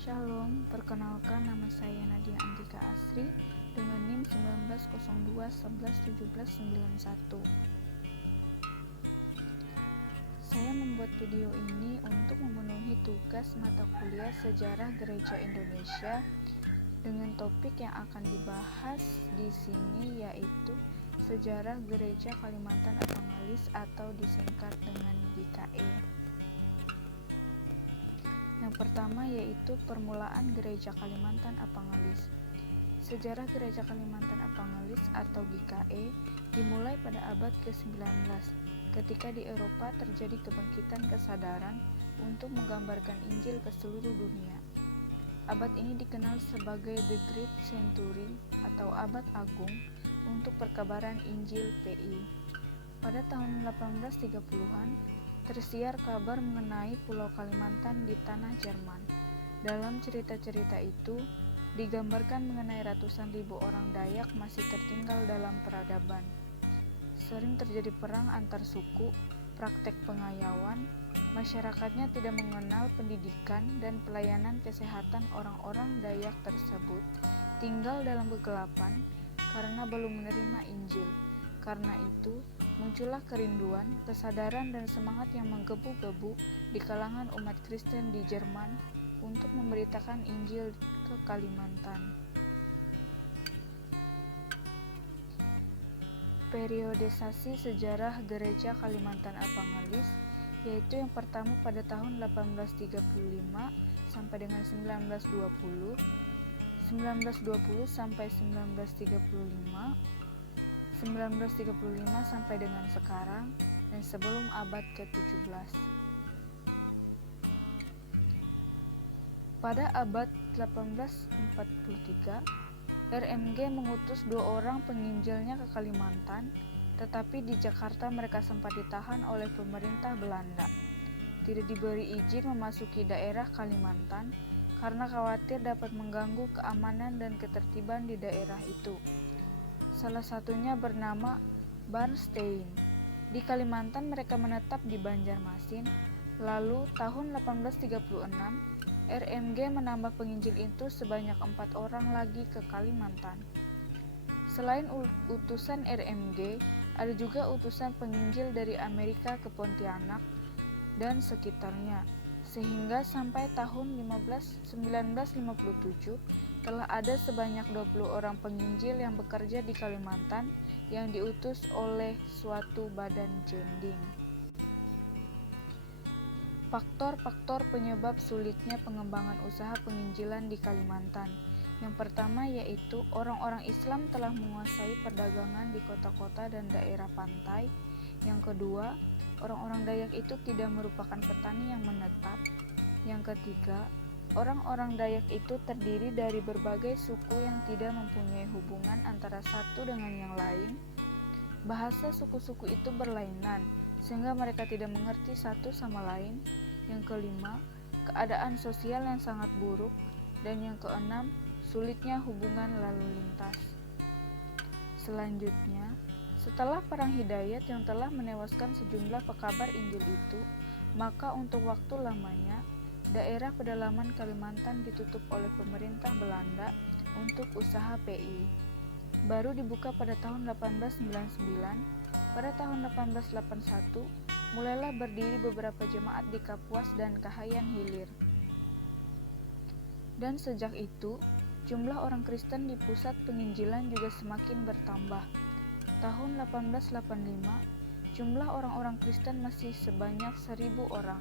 Shalom, perkenalkan nama saya Nadia Antika Asri dengan NIM 1902111791. Saya membuat video ini untuk memenuhi tugas mata kuliah Sejarah Gereja Indonesia dengan topik yang akan dibahas di sini yaitu Sejarah Gereja Kalimantan Apangalis atau disingkat dengan GKE. Yang pertama yaitu permulaan Gereja Kalimantan Apangalis. Sejarah Gereja Kalimantan Apangalis atau GKE dimulai pada abad ke-19 ketika di Eropa terjadi kebangkitan kesadaran untuk menggambarkan Injil ke seluruh dunia. Abad ini dikenal sebagai The Great Century atau Abad Agung untuk perkabaran Injil PI. Pada tahun 1830-an, tersiar kabar mengenai Pulau Kalimantan di tanah Jerman. Dalam cerita-cerita itu, digambarkan mengenai ratusan ribu orang Dayak masih tertinggal dalam peradaban. Sering terjadi perang antar suku, praktek pengayauan, masyarakatnya tidak mengenal pendidikan dan pelayanan kesehatan orang-orang Dayak tersebut tinggal dalam kegelapan karena belum menerima Injil. Karena itu, muncullah kerinduan, kesadaran, dan semangat yang menggebu-gebu di kalangan umat Kristen di Jerman untuk memberitakan Injil ke Kalimantan. Periodisasi sejarah Gereja Kalimantan Apangalis yaitu yang pertama pada tahun 1835 sampai dengan 1920, 1920 sampai 1935, 1935 sampai dengan sekarang, dan sebelum abad ke-17. Pada abad 1843, RMG mengutus 2 orang penginjilnya ke Kalimantan, tetapi di Jakarta mereka sempat ditahan oleh pemerintah Belanda. Tidak diberi izin memasuki daerah Kalimantan karena khawatir dapat mengganggu keamanan dan ketertiban di daerah itu. Salah satunya bernama Bernstein. Di Kalimantan mereka menetap di Banjarmasin. Lalu tahun 1836, RMG menambah penginjil itu sebanyak 4 orang lagi ke Kalimantan. Selain utusan RMG, ada juga utusan penginjil dari Amerika ke Pontianak dan sekitarnya. Sehingga sampai tahun 1957 telah ada sebanyak 20 orang penginjil yang bekerja di Kalimantan yang diutus oleh suatu badan jending. Faktor-faktor penyebab sulitnya pengembangan usaha penginjilan di Kalimantan. Yang pertama yaitu orang-orang Islam telah menguasai perdagangan di kota-kota dan daerah pantai. Yang kedua, orang-orang Dayak itu tidak merupakan petani yang menetap. Yang ketiga, orang-orang Dayak itu terdiri dari berbagai suku yang tidak mempunyai hubungan antara satu dengan yang lain. Bahasa suku-suku itu berlainan, sehingga mereka tidak mengerti satu sama lain. Yang kelima, keadaan sosial yang sangat buruk. Dan yang keenam, sulitnya hubungan lalu lintas. Selanjutnya, setelah Perang Hidayat yang telah menewaskan sejumlah pekabar Injil itu, maka untuk waktu lamanya, daerah pedalaman Kalimantan ditutup oleh pemerintah Belanda untuk usaha PI. Baru dibuka pada tahun 1899, pada tahun 1881, mulailah berdiri beberapa jemaat di Kapuas dan Kahayan Hilir. Dan sejak itu, jumlah orang Kristen di pusat penginjilan juga semakin bertambah. Tahun 1885, jumlah orang-orang Kristen masih sebanyak 1.000 orang.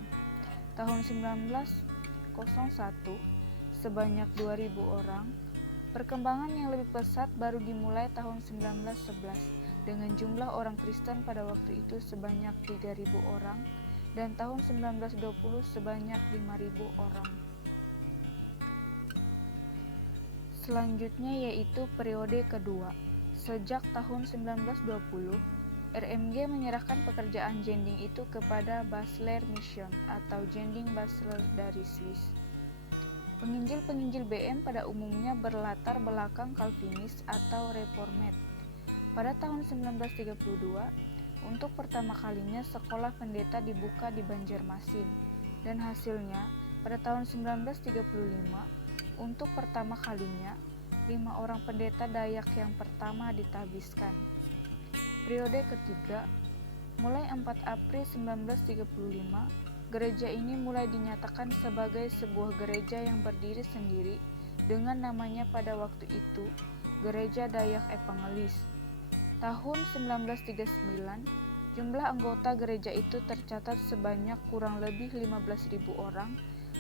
Tahun 1901, sebanyak 2.000 orang. Perkembangan yang lebih pesat baru dimulai tahun 1911 dengan jumlah orang Kristen pada waktu itu sebanyak 3.000 orang dan tahun 1920 sebanyak 5.000 orang. Selanjutnya yaitu periode kedua. Sejak tahun 1920, RMG menyerahkan pekerjaan jending itu kepada Basler Mission atau Jending Basler dari Swiss. Penginjil-penginjil BM pada umumnya berlatar belakang Calvinis atau Reformed. Pada tahun 1932, untuk pertama kalinya sekolah pendeta dibuka di Banjarmasin, dan hasilnya Pada tahun 1935, untuk pertama kalinya, 5 orang pendeta Dayak yang pertama ditabiskan. Periode ketiga, mulai 4 April 1935, gereja ini mulai dinyatakan sebagai sebuah gereja yang berdiri sendiri dengan namanya pada waktu itu, Gereja Dayak Evangelis. Tahun 1939, jumlah anggota gereja itu tercatat sebanyak kurang lebih 15.000 orang,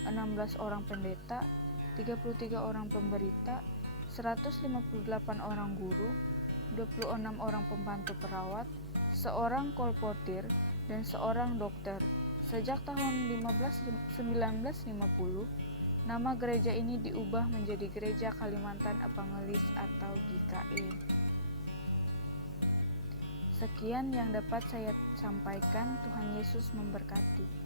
16 orang pendeta, 33 orang pemberita, 158 orang guru, 26 orang pembantu perawat, seorang kolportir, dan seorang dokter. Sejak tahun 1950, nama gereja ini diubah menjadi Gereja Kalimantan Evangelis atau GKE. Sekian yang dapat saya sampaikan. Tuhan Yesus memberkati.